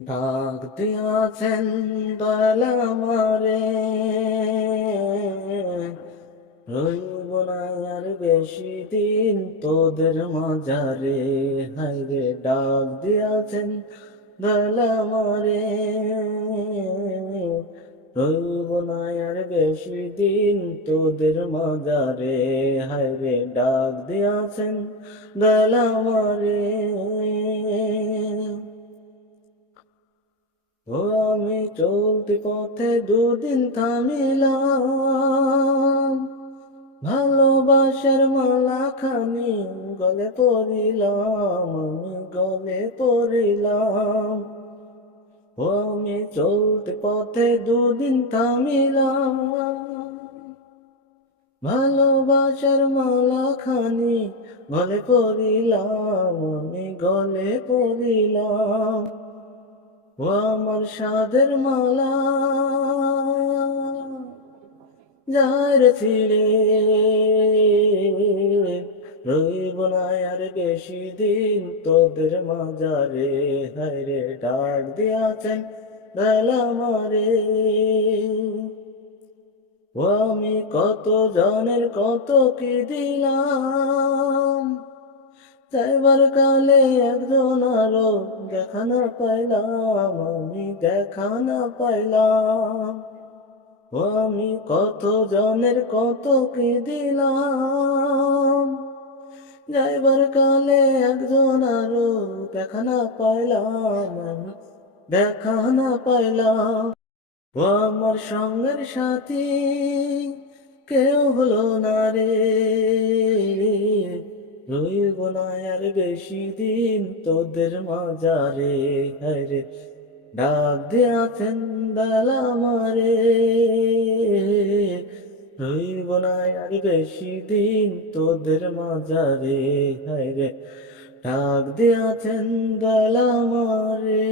ডাক দিয়াছেন দয়াল আমারে, রইব না আর বেশি দিন তোদের মাঝারে। হায়রে ডাক দিয়াছেন দয়াল আমারে, রইব না আর বেশি দিন তোদের মাঝারে। হায়রে ডাক দিয়াছেন দয়াল আমারে। ও আমি চলতি পথে দুদিন থামিলাম, ভালোবাসার মালা খানি গলে পড়িলাম, আমি গলে পড়িলাম। ও আমি চলতি পথে দুদিন থামিলাম, ভালোবাসার মালা খানি গলে পড়িলাম, আমি গলে পড়িলাম। ও আমার সাধের মালা যার ছিঁড়ে, রইব না আর বেশি দিন তোদের মাঝারে। হায়রে ডাক দিয়াছেন দয়াল আমারে। ও আমি কত জনের কত কি দিলাম, যাইবার কালে একজন আরো দেখা না পাইলাম, আমি দেখা না পাইলাম। ও আমি কত জনের কত কি দিলাম, যাইবার কালে একজন আরো দেখা না পাইলাম, আমি দেখা না পাইলাম। ও আমার সঙ্গের সাথী কেউ হলো না রে, রইব না আর বেশি দিন তোদের মাঝারে। হায়রে ডাক দিয়াছেন দয়াল আমারে, রইব না আর বেশি দিন তোদের মাঝারে। হায়রে ডাক দিয়াছেন দয়াল আমারে।